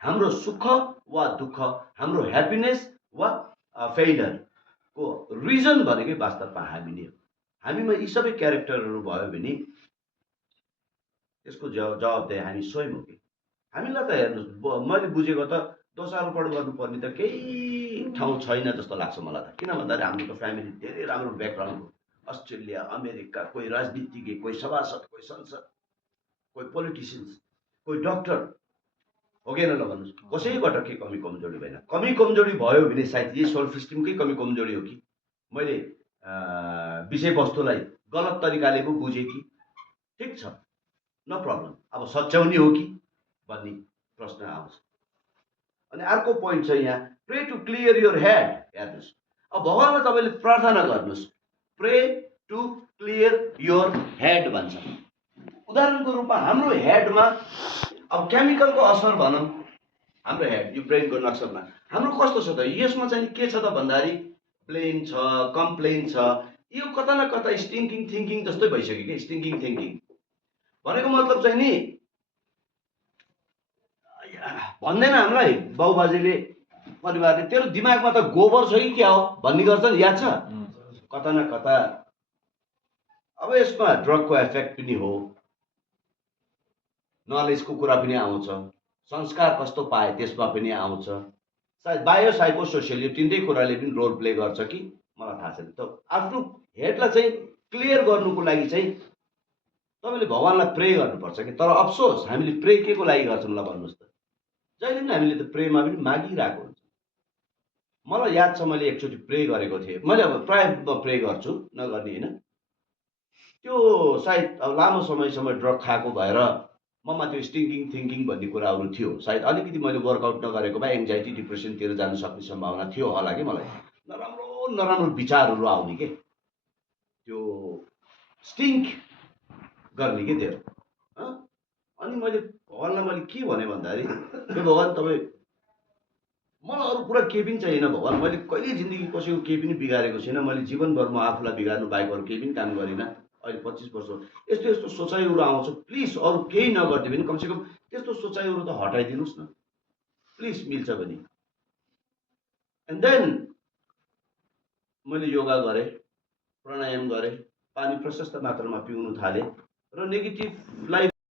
हाम्रो सुख वा दुःख, हाम्रो ह्याप्पिनेस वा फेलियर को रिजन भनेकै वास्तवमा हामी नै हो। हामीमा यी सबै क्यारेक्टरहरू भयो भने त्यसको जवाबदेही हामी स्वयं हो कि। हामीलाई त हेर्नुहोस्, मैले बुझेको त दोषारोपण गर्नुपर्ने त केही ठाउँ छैन जस्तो लाग्छ मलाई त। किन भन्दाखेरि हाम्रो त फ्यामिली धेरै राम्रो ब्याकग्राउन्ड हो। अस्ट्रेलिया, अमेरिका, कोही राजनीतिज्ञ, कोही सभासद, कोही संसद, कोही पोलिटिसियन्स, कोही डक्टर, हो कि ल भन्नुहोस्। कसैबाट के कमी कमजोरी भएन। कमी कमजोरी भयो भने सायद यही सेल्फ स्टिमकै कमी कमजोरी हो कि मैले विषयवस्तुलाई गलत तरिकाले पो बुझेँ कि। ठिक छ, नो प्रब्लम। अब सच्याउने हो कि भन्ने प्रश्न आउँछ। अनि अर्को पोइन्ट छ यहाँ, pray to clear your head. हेर्नुहोस्, अब भगवान्लाई तपाईँले प्रार्थना गर्नुहोस्, pray to clear your head भन्छ। उदाहरणको रूपमा हाम्रो हेडमा अब केमिकलको असर भनौँ, हाम्रो हेड यो ब्रेनको नक्सलमा हाम्रो कस्तो छ त, यसमा चाहिँ के छ त भन्दाखेरि प्लेन छ, कम्प्लेन छ, यो कता न कता स्टिङ्किङ थिङ्किङ जस्तै भइसक्यो कि। स्टिङ्किङ थिङ्किङ भनेको मतलब चाहिँ नि भन्दैन हामीलाई बाउबाजेले, परिवारले, तेरो दिमागमा त गोबर छ कि क्या हो भन्ने गर्छन्, याद छ कता न कता। अब यसमा ड्रगको एफेक्ट पनि हो, नलेजको कुरा पनि आउँछ, संस्कार कस्तो पाए त्यसमा पनि आउँछ, सायद बायो साइको सोसियल, यो तिनटै कुराले पनि रोल प्ले गर्छ कि मलाई थाहा छैन। त आफ्नो हेडलाई चाहिँ क्लियर गर्नुको लागि चाहिँ तपाईँले भगवान्लाई प्रे गर्नुपर्छ कि। तर अफसोस हामीले प्रे के को लागि गर्छौँ ल भन्नुहोस् त। जहिले पनि हामीले त प्रेमा पनि मागिरहेको हुन्छ। मलाई याद छ मैले एकचोटि प्रे गरेको थिएँ। मैले अब प्रायः प्रे गर्छु, नगर्ने होइन। त्यो सायद अब लामो समयसम्म ड्रग खाएको भएर ममा त्यो स्टिङ्किङ थिङ्किङ भन्ने कुराहरू थियो। सायद अलिकति मैले वर्कआउट नगरेको भए एङ्जाइटी डिप्रेसनतिर जान सक्ने सम्भावना थियो होला कि। मलाई नराम्रो नराम्रो विचारहरू आउने के, त्यो स्टिङ्क गर्ने के त्यो। अनि मैले भगवान्लाई मैले के भने भन्दाखेरि, त्यो भगवान् तपाईँ मलाई अरू कुरा केही पनि चाहिएन भगवान्, मैले कहिले जिन्दगी कसैको केही पनि बिगारेको छैन, मैले जीवनभर म आफूलाई बिगार्नु बाहेक अरू केही पनि काम गरिनँ। अहिले 25 वर्ष यस्तो यस्तो सोचाइहरू आउँछ, प्लिज अरू केही नगरिदियो भने कमसेकम त्यस्तो सोचाइहरू त हटाइदिनुहोस् न प्लिज, मिल्छ भने। एन्ड देन मैले योगा गरेँ, प्राणायाम गरेँ, पानी प्रशस्त मात्रामा पिउनु थालेँ र नेगेटिभलाई